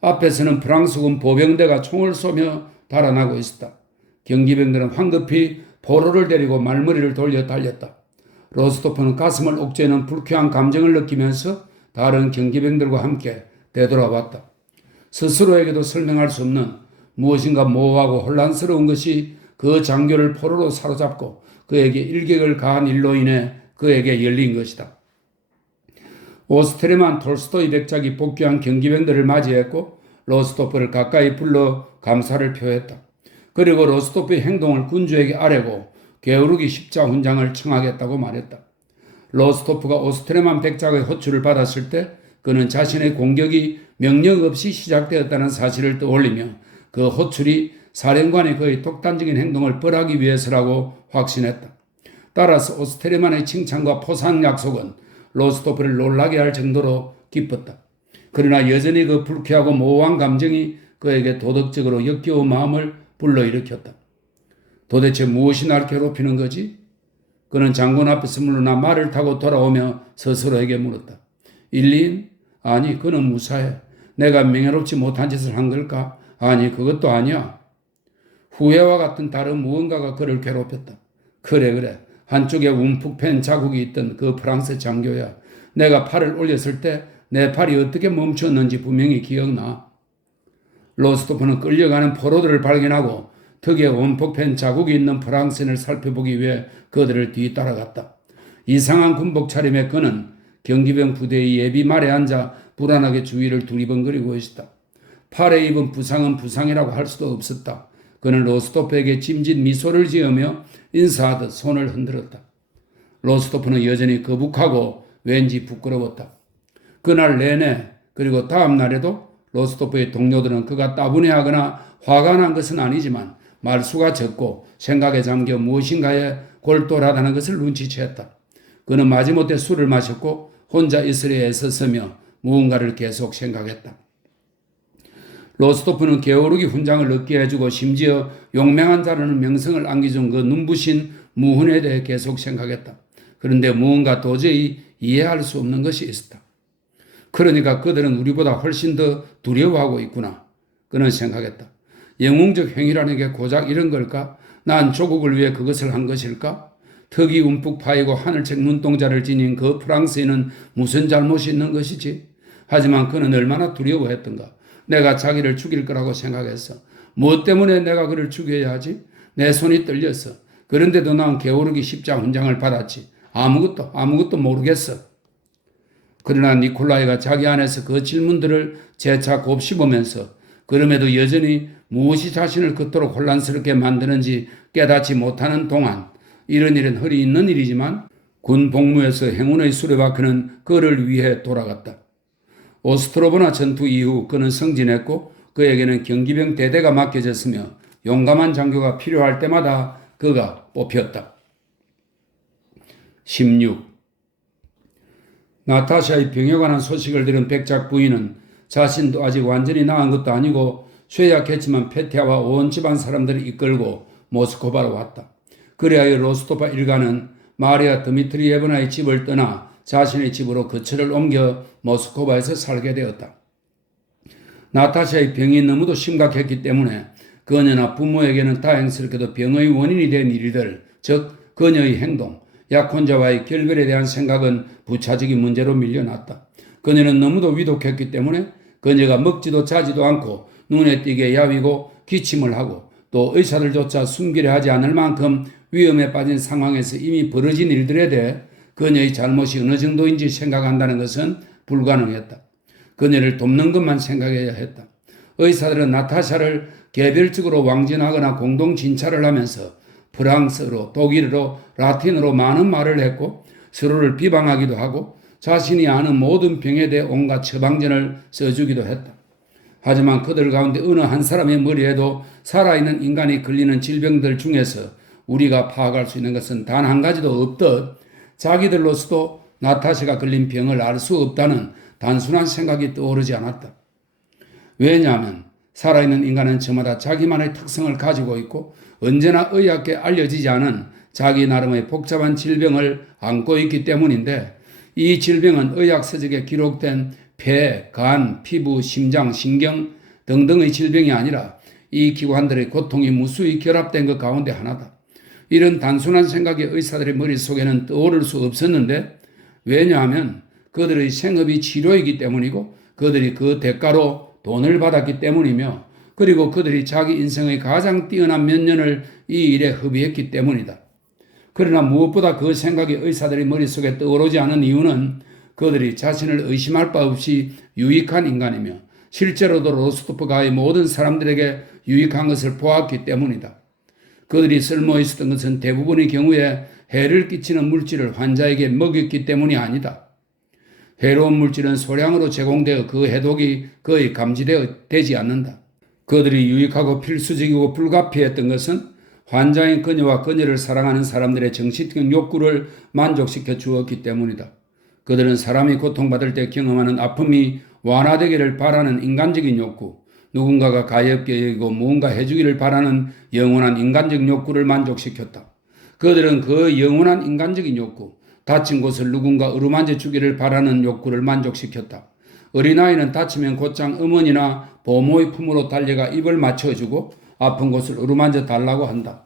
앞에서는 프랑스군 보병대가 총을 쏘며 달아나고 있었다. 경기병들은 황급히 포로를 데리고 말머리를 돌려 달렸다. 로스토프는 가슴을 옥죄는 불쾌한 감정을 느끼면서 다른 경기병들과 함께 되돌아봤다. 스스로에게도 설명할 수 없는 무엇인가 모호하고 혼란스러운 것이 그 장교를 포로로 사로잡고 그에게 일격을 가한 일로 인해 그에게 열린 것이다. 오스트레만 톨스토이 백작이 복귀한 경기병들을 맞이했고 로스토프를 가까이 불러 감사를 표했다. 그리고 로스토프의 행동을 군주에게 아뢰고 게으르기 십자훈장을 청하겠다고 말했다. 로스토프가 오스트레만 백작의 호출을 받았을 때 그는 자신의 공격이 명령 없이 시작되었다는 사실을 떠올리며 그 호출이 사령관의 그의 독단적인 행동을 벌하기 위해서라고 확신했다. 따라서 오스트레만의 칭찬과 포상 약속은 로스토프를 놀라게 할 정도로 기뻤다. 그러나 여전히 그 불쾌하고 모호한 감정이 그에게 도덕적으로 역겨운 마음을 불러일으켰다. 도대체 무엇이 날 괴롭히는 거지? 그는 장군 앞에서 물러나 말을 타고 돌아오며 스스로에게 물었다. 일리인? 아니, 그는 무사해. 내가 명예롭지 못한 짓을 한 걸까? 아니, 그것도 아니야. 후회와 같은 다른 무언가가 그를 괴롭혔다. 그래. 한쪽에 움푹 팬 자국이 있던 그 프랑스 장교야. 내가 팔을 올렸을 때 내 팔이 어떻게 멈췄는지 분명히 기억나. 로스토프는 끌려가는 포로들을 발견하고 턱에 움푹 팬 자국이 있는 프랑스인을 살펴보기 위해 그들을 뒤따라갔다. 이상한 군복 차림의 그는 경기병 부대의 예비 말에 앉아 불안하게 주위를 두리번거리고 있었다. 팔에 입은 부상은 부상이라고 할 수도 없었다. 그는 로스토프에게 짐짓 미소를 지으며 인사하듯 손을 흔들었다. 로스토프는 여전히 거북하고 왠지 부끄러웠다. 그날 내내 그리고 다음 날에도 로스토프의 동료들은 그가 따분해하거나 화가 난 것은 아니지만 말수가 적고 생각에 잠겨 무엇인가에 골똘하다는 것을 눈치챘다. 그는 마지못해 술을 마셨고 혼자 있으려 애썼으며 무언가를 계속 생각했다. 로스토프는 게으르기 훈장을 얻게 해주고 심지어 용맹한 자라는 명성을 안겨준 그 눈부신 무훈에 대해 계속 생각했다. 그런데 무언가 도저히 이해할 수 없는 것이 있었다. 그러니까 그들은 우리보다 훨씬 더 두려워하고 있구나. 그는 생각했다. 영웅적 행위라는 게 고작 이런 걸까? 난 조국을 위해 그것을 한 것일까? 턱이 움푹 파이고 하늘색 눈동자를 지닌 그 프랑스인은 무슨 잘못이 있는 것이지? 하지만 그는 얼마나 두려워했던가. 내가 자기를 죽일 거라고 생각했어. 무엇 때문에 내가 그를 죽여야 하지? 내 손이 떨렸어. 그런데도 난 게으르기 십자훈장을 받았지. 아무것도 모르겠어. 그러나 니콜라이가 자기 안에서 그 질문들을 재차 곱씹으면서 그럼에도 여전히 무엇이 자신을 그토록 혼란스럽게 만드는지 깨닫지 못하는 동안 이런 일은 허리 있는 일이지만 군 복무에서 행운의 수레바퀴는 그를 위해 돌아갔다. 오스트로보나 전투 이후 그는 승진했고 그에게는 경기병 대대가 맡겨졌으며 용감한 장교가 필요할 때마다 그가 뽑혔다. 16. 나타샤의 병에 관한 소식을 들은 백작 부인은 자신도 아직 완전히 나은 것도 아니고 쇠약했지만 페티아와 온 집안 사람들을 이끌고 모스크바로 왔다. 그리하여 로스토파 일가는 마리아 드미트리예브나의 집을 떠나 자신의 집으로 거처를 옮겨 모스크바에서 살게 되었다. 나타샤의 병이 너무도 심각했기 때문에 그녀나 부모에게는 다행스럽게도 병의 원인이 된 일들, 즉 그녀의 행동, 약혼자와의 결별에 대한 생각은 부차적인 문제로 밀려났다. 그녀는 너무도 위독했기 때문에 그녀가 먹지도 자지도 않고 눈에 띄게 야위고 기침을 하고 또 의사들조차 숨기려 하지 않을 만큼 위험에 빠진 상황에서 이미 벌어진 일들에 대해 그녀의 잘못이 어느 정도인지 생각한다는 것은 불가능했다. 그녀를 돕는 것만 생각해야 했다. 의사들은 나타샤를 개별적으로 왕진하거나 공동 진찰을 하면서 프랑스어로, 독일어로, 라틴어로 많은 말을 했고 서로를 비방하기도 하고 자신이 아는 모든 병에 대해 온갖 처방전을 써주기도 했다. 하지만 그들 가운데 어느 한 사람의 머리에도 살아있는 인간이 걸리는 질병들 중에서 우리가 파악할 수 있는 것은 단 한 가지도 없듯 자기들로서도 나타샤가 걸린 병을 알 수 없다는 단순한 생각이 떠오르지 않았다. 왜냐하면 살아있는 인간은 저마다 자기만의 특성을 가지고 있고 언제나 의학계 알려지지 않은 자기 나름의 복잡한 질병을 안고 있기 때문인데 이 질병은 의학 서적에 기록된 폐, 간, 피부, 심장, 신경 등등의 질병이 아니라 이 기관들의 고통이 무수히 결합된 것 가운데 하나다. 이런 단순한 생각이 의사들의 머릿속에는 떠오를 수 없었는데 왜냐하면 그들의 생업이 치료이기 때문이고 그들이 그 대가로 돈을 받았기 때문이며 그리고 그들이 자기 인생의 가장 뛰어난 몇 년을 이 일에 허비했기 때문이다. 그러나 무엇보다 그 생각이 의사들의 머릿속에 떠오르지 않은 이유는 그들이 자신을 의심할 바 없이 유익한 인간이며 실제로도 로스토프가의 모든 사람들에게 유익한 것을 보았기 때문이다. 그들이 쓸모 있었던 것은 대부분의 경우에 해를 끼치는 물질을 환자에게 먹였기 때문이 아니다. 해로운 물질은 소량으로 제공되어 그 해독이 거의 감지되지 않는다. 그들이 유익하고 필수적이고 불가피했던 것은 환자인 그녀와 그녀를 사랑하는 사람들의 정신적 욕구를 만족시켜 주었기 때문이다. 그들은 사람이 고통받을 때 경험하는 아픔이 완화되기를 바라는 인간적인 욕구, 누군가가 가엾게 여기고 무언가 해주기를 바라는 영원한 인간적 욕구를 만족시켰다. 그들은 그 영원한 인간적인 욕구, 다친 곳을 누군가 어루만져 주기를 바라는 욕구를 만족시켰다. 어린아이는 다치면 곧장 어머니나 보모의 품으로 달려가 입을 맞춰주고 아픈 곳을 어루만져 달라고 한다.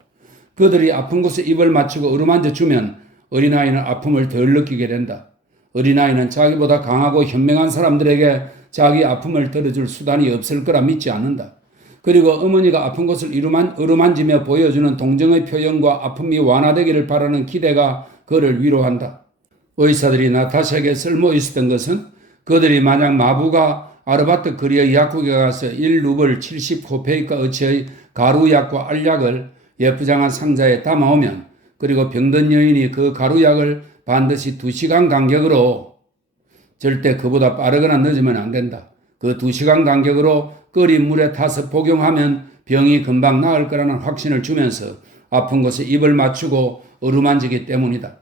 그들이 아픈 곳에 입을 맞추고 어루만져 주면 어린아이는 아픔을 덜 느끼게 된다. 어린아이는 자기보다 강하고 현명한 사람들에게 자기 아픔을 덜어줄 수단이 없을 거라 믿지 않는다. 그리고 어머니가 아픈 곳을 어루만지며 보여주는 동정의 표현과 아픔이 완화되기를 바라는 기대가 그를 위로한다. 의사들이 나타샤에게 쓸모 있었던 것은 그들이 만약 마부가 아르바트 거리의 약국에 가서 1루블 70코페이카 어치의 가루약과 알약을 예쁘장한 상자에 담아오면 그리고 병든 여인이 그 가루약을 반드시 2시간 간격으로 절대 그보다 빠르거나 늦으면 안 된다. 그 2시간 간격으로 끓인 물에 타서 복용하면 병이 금방 나을 거라는 확신을 주면서 아픈 곳에 입을 맞추고 어루만지기 때문이다.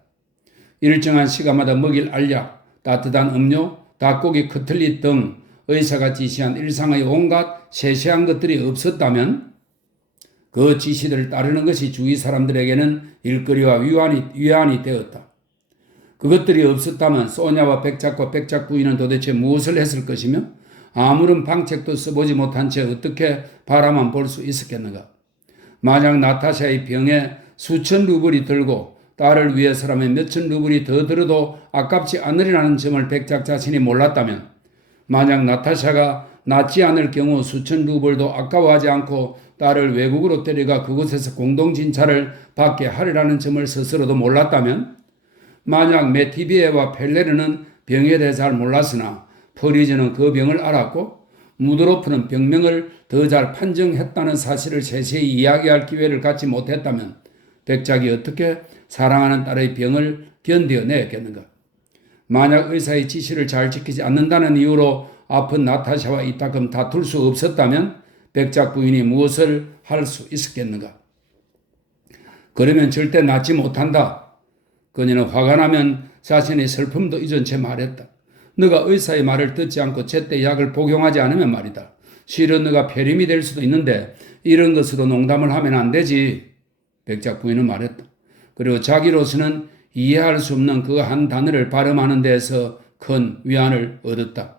일정한 시간마다 먹일 알약, 따뜻한 음료, 닭고기 커틀릿 등 의사가 지시한 일상의 온갖 세세한 것들이 없었다면 그 지시들을 따르는 것이 주위 사람들에게는 일거리와 위안이 되었다. 그것들이 없었다면 소냐와 백작과 백작 부인은 도대체 무엇을 했을 것이며 아무런 방책도 써보지 못한 채 어떻게 바라만 볼 수 있었겠는가. 만약 나타샤의 병에 수천 루블이 들고 딸을 위해서라면 몇천 루블이 더 들어도 아깝지 않으리라는 점을 백작 자신이 몰랐다면 만약 나타샤가 낫지 않을 경우 수천 루블도 아까워하지 않고 딸을 외국으로 데려가 그곳에서 공동진찰을 받게 하리라는 점을 스스로도 몰랐다면 만약 메티비에와 펠레르는 병에 대해 잘 몰랐으나 퍼리즈는 그 병을 알았고 무드로프는 병명을 더 잘 판정했다는 사실을 세세히 이야기할 기회를 갖지 못했다면 백작이 어떻게 사랑하는 딸의 병을 견뎌내겠는가. 만약 의사의 지시를 잘 지키지 않는다는 이유로 아픈 나타샤와 이따금 다툴 수 없었다면 백작 부인이 무엇을 할 수 있었겠는가? 그러면 절대 낫지 못한다. 그녀는 화가 나면 자신의 슬픔도 잊은 채 말했다. 너가 의사의 말을 듣지 않고 제때 약을 복용하지 않으면 말이다. 실은 너가 폐렴이 될 수도 있는데 이런 것으로 농담을 하면 안 되지. 백작 부인은 말했다. 그리고 자기로서는 이해할 수 없는 그 한 단어를 발음하는 데에서 큰 위안을 얻었다.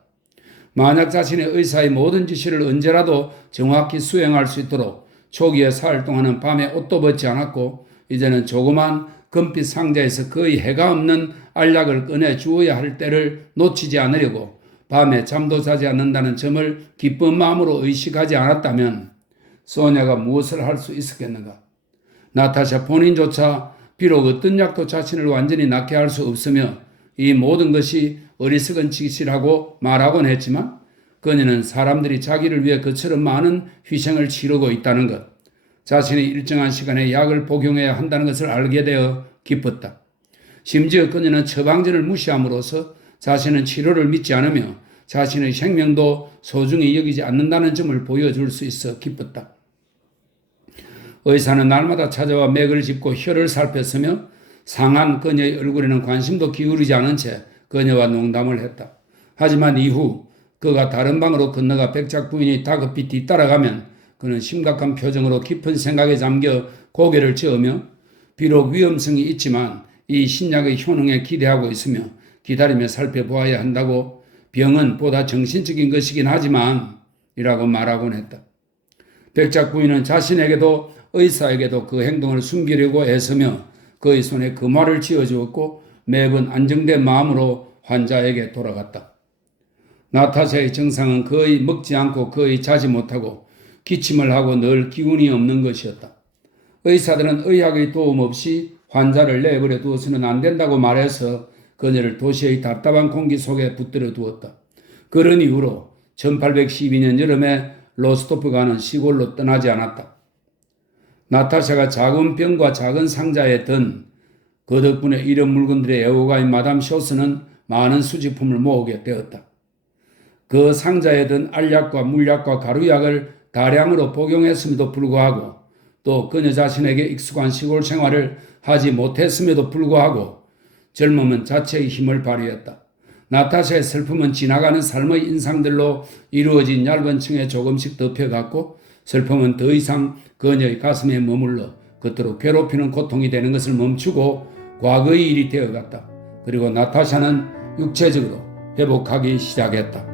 만약 자신의 의사의 모든 지시를 언제라도 정확히 수행할 수 있도록 초기에 사흘 동안은 밤에 옷도 벗지 않았고 이제는 조그만 금빛 상자에서 거의 해가 없는 알약을 꺼내 주어야 할 때를 놓치지 않으려고 밤에 잠도 자지 않는다는 점을 기쁜 마음으로 의식하지 않았다면 소냐가 무엇을 할 수 있었겠는가? 나타샤 본인조차 비록 어떤 약도 자신을 완전히 낫게 할 수 없으며 이 모든 것이 어리석은 짓이라고 말하곤 했지만 그녀는 사람들이 자기를 위해 그처럼 많은 희생을 치르고 있다는 것, 자신이 일정한 시간에 약을 복용해야 한다는 것을 알게 되어 기뻤다. 심지어 그녀는 처방전을 무시함으로써 자신은 치료를 믿지 않으며 자신의 생명도 소중히 여기지 않는다는 점을 보여줄 수 있어 기뻤다. 의사는 날마다 찾아와 맥을 짚고 혀를 살폈으며 상한 그녀의 얼굴에는 관심도 기울이지 않은 채 그녀와 농담을 했다. 하지만 이후 그가 다른 방으로 건너가 백작 부인이 다급히 뒤따라가면 그는 심각한 표정으로 깊은 생각에 잠겨 고개를 저으며 비록 위험성이 있지만 이 신약의 효능에 기대하고 있으며 기다리며 살펴보아야 한다고 병은 보다 정신적인 것이긴 하지만 이라고 말하곤 했다. 백작 부인은 자신에게도 의사에게도 그 행동을 숨기려고 애쓰며 그의 손에 금화를 쥐어주었고 매번 안정된 마음으로 환자에게 돌아갔다. 나타샤의 증상은 거의 먹지 않고 거의 자지 못하고 기침을 하고 늘 기운이 없는 것이었다. 의사들은 의학의 도움 없이 환자를 내버려 두어서는 안 된다고 말해서 그녀를 도시의 답답한 공기 속에 붙들어 두었다. 그런 이후로 1812년 여름에 로스토프가는 시골로 떠나지 않았다. 나타샤가 작은 병과 작은 상자에 든 그 덕분에 이런 물건들의 애호가인 마담 쇼스는 많은 수집품을 모으게 되었다. 그 상자에 든 알약과 물약과 가루약을 다량으로 복용했음에도 불구하고 또 그녀 자신에게 익숙한 시골 생활을 하지 못했음에도 불구하고 젊음은 자체의 힘을 발휘했다. 나타샤의 슬픔은 지나가는 삶의 인상들로 이루어진 얇은 층에 조금씩 덮여갔고 슬픔은 더 이상 그녀의 가슴에 머물러 그토록 괴롭히는 고통이 되는 것을 멈추고 과거의 일이 되어갔다. 그리고 나타샤는 육체적으로 회복하기 시작했다.